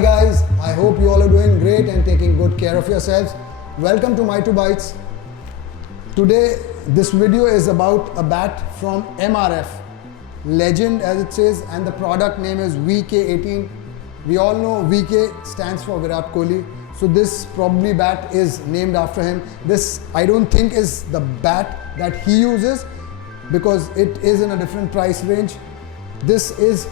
Hi guys, I hope you all are doing great and taking good care of yourselves. Welcome to My 2 Bites. Today this video is about a bat from MRF, legend as it says, and the product name is VK18. We all know VK stands for Virat Kohli, so this probably bat is named after him. This I don't think is the bat that he uses because it is in a different price range. This is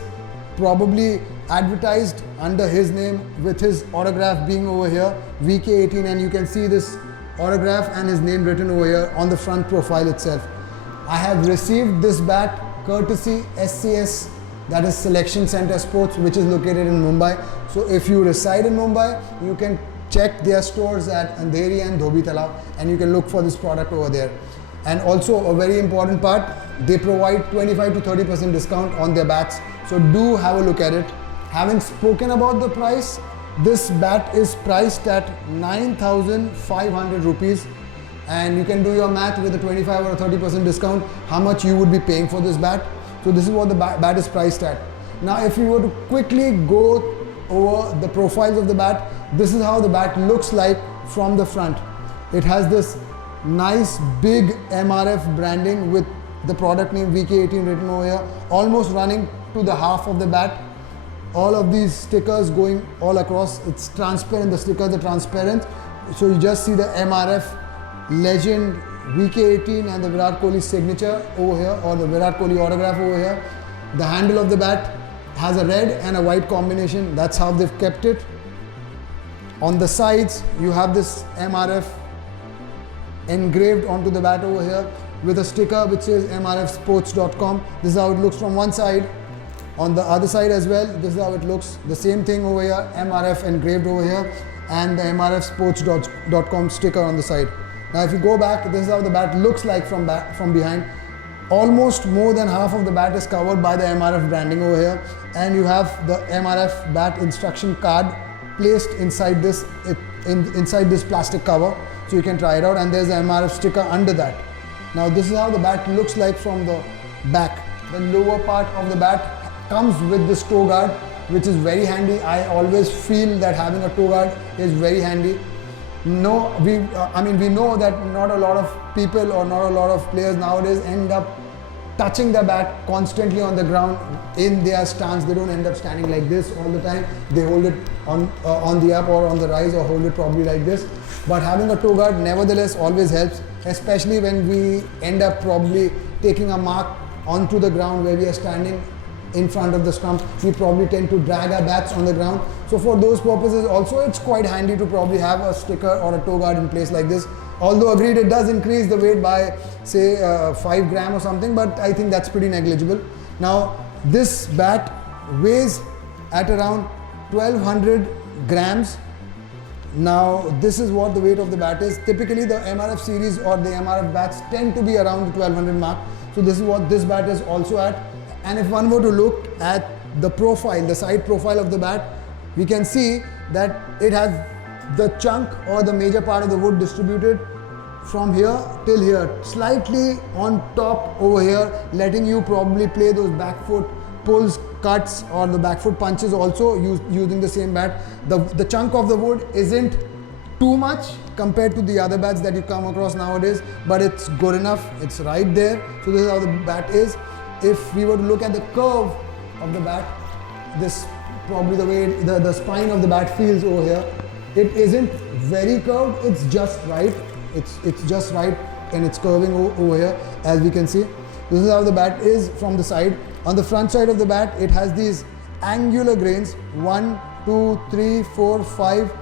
probably advertised under his name with his autograph being over here, VK18, and you can see this autograph and his name written over here on the front profile itself. I have received this bat courtesy SCS, that is Selection Center Sports, which is located in Mumbai. So if you reside in Mumbai, you can check their stores at Andheri and Dhobi Talab and you can look for this product over there. And also a very important part, they provide 25 to 30% discount on their bats. So do have a look at it. Having spoken about the price, this bat is priced at 9,500 rupees, and you can do your math with a 25 or 30% discount how much you would be paying for this bat. So this is what the bat is priced at. Now if you were to quickly go over the profiles of the bat, this is how the bat looks like from the front. It has this nice big MRF branding with the product name VK18 written over here, almost running to the half of the bat. All of these stickers going all across. It's transparent, the stickers are transparent, so you just see the MRF legend VK18 and the Virat Kohli signature over here, or the Virat Kohli autograph over here. The handle of the bat has a red and a white combination. That's how they've kept it. On the sides you have this MRF engraved onto the bat over here with a sticker which says mrfsports.com. This is how it looks from one side. On the other side as well, this is how it looks. The same thing over here, MRF engraved over here, and the mrfsports.com sticker on the side. Now if you go back, this is how the bat looks like from behind. Almost more than half of the bat is covered by the MRF branding over here, and you have the MRF bat instruction card placed inside this inside this plastic cover, so you can try it out, and there's the MRF sticker under that. Now this is how the bat looks like from the back. The lower part of the bat comes with this toe guard, which is very handy. I always feel that having a toe guard is very handy. We know that not a lot of people or not a lot of players nowadays end up touching the bat constantly on the ground in their stance. They don't end up standing like this all the time. They hold it on the up or on the rise, or hold it probably like this. But having a toe guard nevertheless always helps, especially when we end up probably taking a mark onto the ground where we are standing in front of the stump. We probably tend to drag our bats on the ground. So for those purposes also it's quite handy to probably have a sticker or a toe guard in place like this. Although agreed, it does increase the weight by say 5 grams or something, but I think that's pretty negligible. Now this bat weighs at around 1200 grams. Now this is what the weight of the bat is. Typically the MRF series or the MRF bats tend to be around the 1200 mark. So this is what this bat is also at. And if one were to look at the profile, the side profile of the bat, we can see that it has the chunk or the major part of the wood distributed from here till here, slightly on top over here, letting you probably play those back foot pulls, cuts, or the back foot punches also using the same bat. The chunk of the wood isn't too much compared to the other bats that you come across nowadays, but it's good enough. It's right there. So this is how the bat is. If we were to look at the curve of the bat, this probably the way the spine of the bat feels over here, it isn't very curved, it's just right. It's just right, and it's curving over here, as we can see. This is how the bat is from the side. On the front side of the bat, it has these angular grains, 1, 2, 3, 4, 5,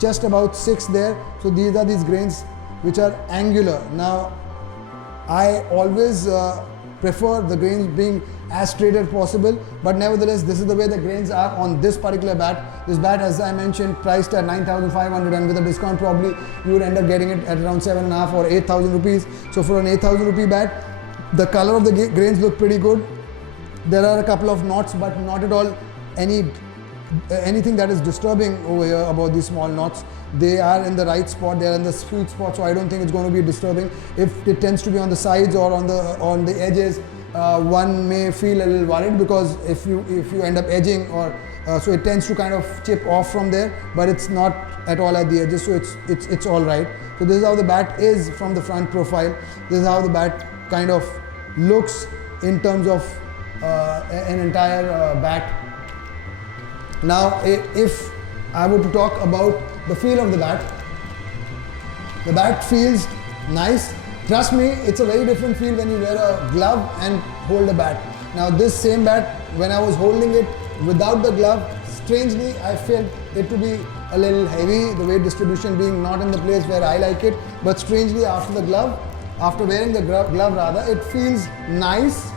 just about 6 there. So these are these grains which are angular. Now I always prefer the grains being as straight as possible, but nevertheless this is the way the grains are on this particular bat. This bat, as I mentioned, priced at 9,500, and with a discount probably you would end up getting it at around 7.5 or 8,000 rupees. So for an 8,000 rupee bat, the color of the grains look pretty good. There are a couple of knots, but not at all anything that is disturbing over here about these small knots. They are in the right spot, they are in the sweet spot, so I don't think it's going to be disturbing. If it tends to be on the sides or on the edges, one may feel a little worried, because if you end up edging, or so it tends to kind of chip off from there, but it's not at all at the edges, so it's all right. So this is how the bat is from the front profile. This is how the bat kind of looks in terms of an entire bat. Now if I were to talk about the feel of the bat feels nice. Trust me, it's a very different feel when you wear a glove and hold a bat. Now this same bat, when I was holding it without the glove, strangely I felt it to be a little heavy, the weight distribution being not in the place where I like it, but strangely after wearing the glove rather, it feels nice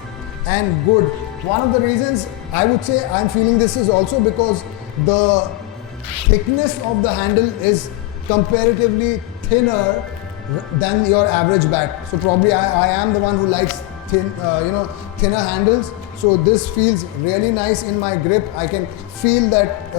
and good. One of the reasons I would say I'm feeling this is also because the thickness of the handle is comparatively thinner than your average bat. So probably I am the one who likes thinner handles. So this feels really nice in my grip. I can feel that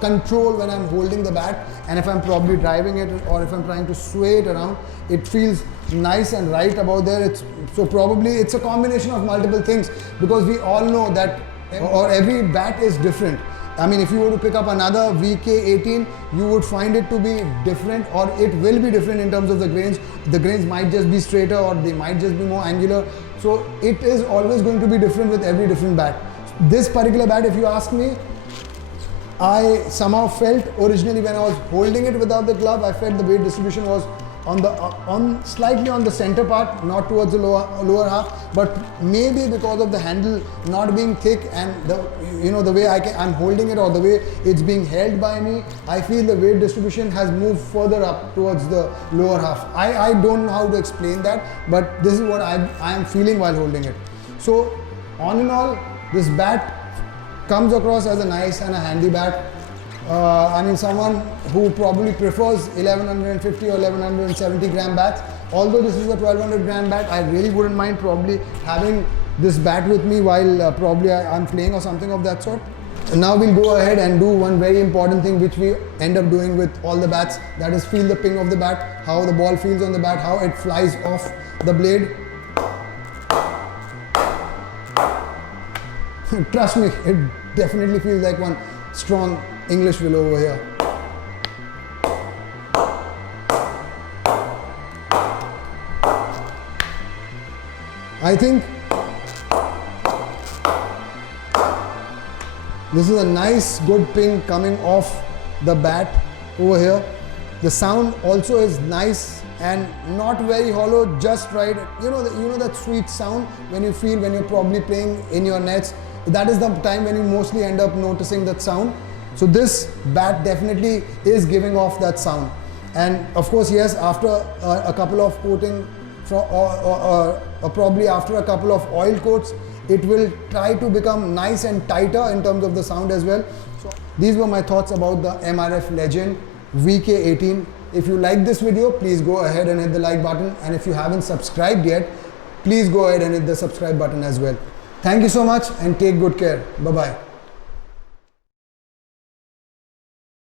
control when I'm holding the bat, and if I'm probably driving it or if I'm trying to sway it around, it feels nice and right about there. So probably it's a combination of multiple things, because we all know that every bat is different. I mean, if you were to pick up another VK18, you would find it to be different, or it will be different in terms of the grains. The grains might just be straighter, or they might just be more angular. So it is always going to be different with every different bat. This particular bat, if you ask me, I somehow felt originally when I was holding it without the glove, I felt the weight distribution was slightly on the center part, not towards the lower half, but maybe because of the handle not being thick and the way I'm holding it, or the way it's being held by me, I feel the weight distribution has moved further up towards the lower half. I don't know how to explain that, but this is what I am feeling while holding it. So on and all, this bat comes across as a nice and a handy bat. I mean, someone who probably prefers 1150 or 1170 gram bats, although this is a 1200 gram bat, I really wouldn't mind probably having this bat with me while probably I'm playing or something of that sort. Now we'll go ahead and do one very important thing which we end up doing with all the bats, that is feel the ping of the bat, how the ball feels on the bat, how it flies off the blade. Trust me, it definitely feels like one strong English will over here. I think this is a nice good ping coming off the bat over here. The sound also is nice and not very hollow, just right. You know that sweet sound when you're probably playing in your nets. That is the time when you mostly end up noticing that sound. So this bat definitely is giving off that sound. And of course, yes, after a couple of coating or probably after a couple of oil coats, it will try to become nice and tighter in terms of the sound as well. So these were my thoughts about the MRF Legend VK18. If you like this video, please go ahead and hit the like button. And if you haven't subscribed yet, please go ahead and hit the subscribe button as well. Thank you so much and take good care. Bye-bye.